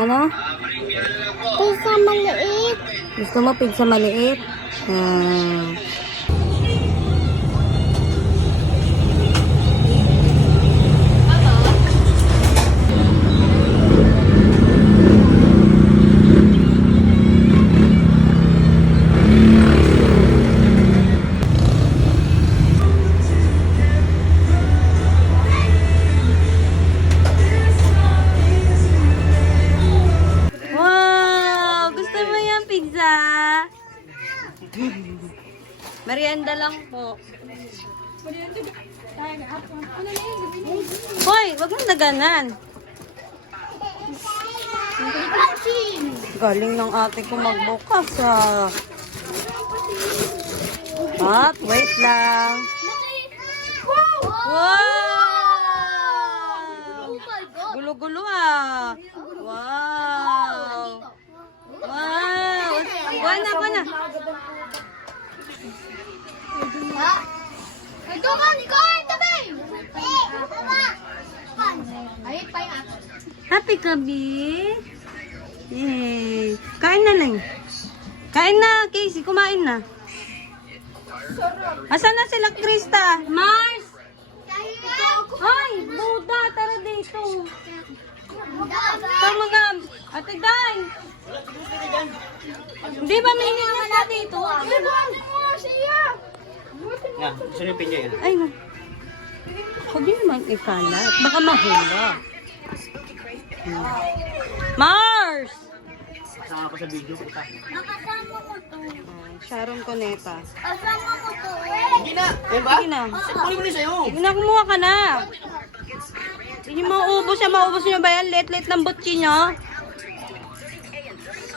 Ano? Pizza maliit. Gusto mo pizza maliit? Ah. Wow! Gusto mo yung pizza? Merienda lang po. Hoy, wag mong daganan. Galing ng ate ko magbukas ah. At wait lang. Wow! Gulo-gulo ah. Wow! Wow! Wala na. Ito ka, Nicole! Tabi! Ayun pa yung ako. Happy ka, B? Yay! Kain na lang. Kain na, Casey. Kumain na. Asan na sila, Krista? Mars! Ay, Buda! Tara dito. Tama nga. Ate Day! Hindi ba may na dito? Nga, sunupin niya yan. Ay, no. Huwag yun naman ikalat. Baka mahula. Mars! Kasama ko sa video. Nakasama ko to. Sharon Coneta. Kasama ko to. Hindi na! Yan ba? Sige na. Kunin mo na sa'yo. Sige na, kumuha ka na. Hindi maubos siya. Maubos niyo ba yan? Let ng butchi niyo.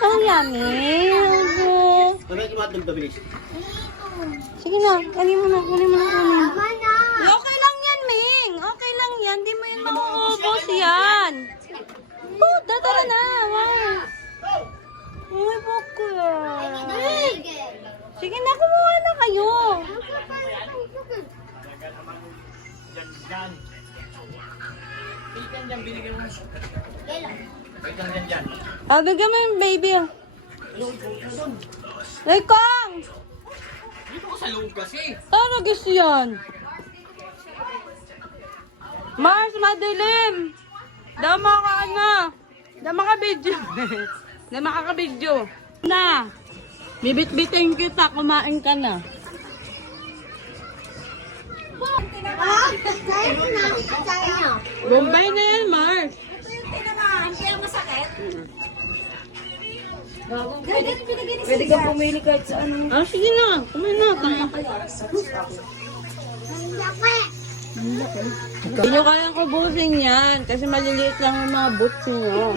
Ang yummy. Kamay kumatog to, bilis. Sige na. Kunin mo na. Kunin. Tama na. Okay lang yan, Ming. Okay lang yan. Di mo yan mauubos yan. Oh, tara na. Wow. Ay, bakit? Sige na, kumuha na kayo. Bigyan dyan, binigyan mo. Wait lang dyan. Bigyan mo yung baby. Lekong! Dito ko sa loob kasi. Ano gusto yan? Mars, madilim. Daw makaka-video. Daw makaka-video. Na. Bibit-bitin kita. Kumain ka na. Bombay na yan, Mars. Pwede kang pumili kahit sa ano. Ah, sige na. Kumain na. Hindi nyo kayang kubusin yan. Kasi maliliit lang yung mga boots nyo.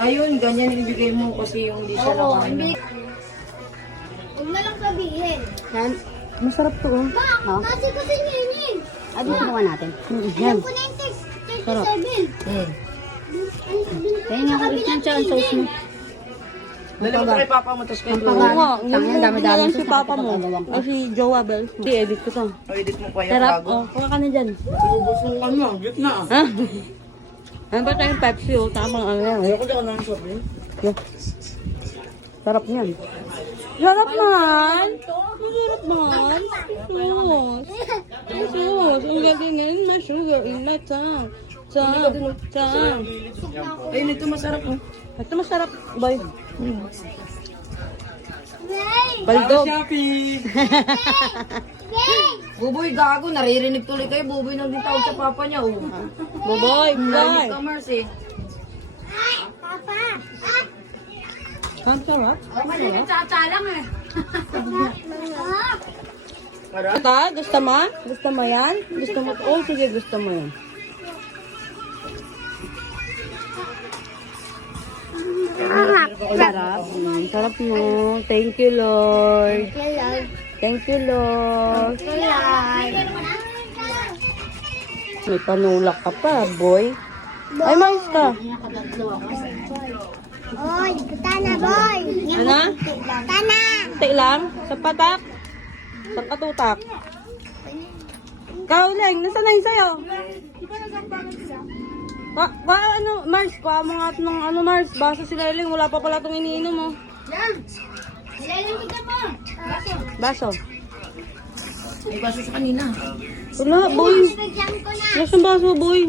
Ayun, ganyan ibigay mo kasi yung hindi siya nakain. Huwag na lang sabihin. Yan. Masarap to. Oh. Ma, kasi ngayon. Ano subukan natin? Yan. Ako na yung 37. Kaya nga ko rin siya ang sauce mo. Dali mo kay Papa mo, tapos kayo. Oo nga. Yung dami-dami si Papa mo. O si Jowa Bells. Hindi, edit ko to. Edit mo pa yan Sarap. bago. Oh, kuha ka na dyan. Ubus mo ka na, gitna. Ha? Ano ba tayong Pepsi? Oh, tamang ano yan. Ayoko dyan ng shopping. Yeah. Sarap niyan. Sarap man! Sarap man! Sus! Sus! Ang galing yan. May sugar in my tongue. Tongue. Ayun, ito masarap oh. Ito masarap, boy. Hey! Baldog. Shopee! Buboy, gago, naririnig tuloy kayo. Buboy nang tawag sa papa niya oh. Boy, boy. Narinig ka, Mars eh. Papa! Ang sarap. Tsatsalang eh. Ito, gusto mo? Gusto mo yan? Gusto mo? Oh, sige, gusto mo yan. Sarap. Sarap mo. Thank you, Lord. Thank you, Lord. May panulak ka pa, boy. Ay, mais ka. Oy, tana boy! Ano? Tana! Tik lang? Sa patak? Sa katutak? Kauleng, nasa na yung sayo? Ano, Mars, kuha mo nga ng ano, Mars. Basta si Leleng, wala pa pala itong iniinom mo. Baso. May baso sa kanina. Wala, boy. Bigyan ko na. Wala siyang baso, boy.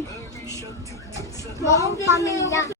Buong pamilya.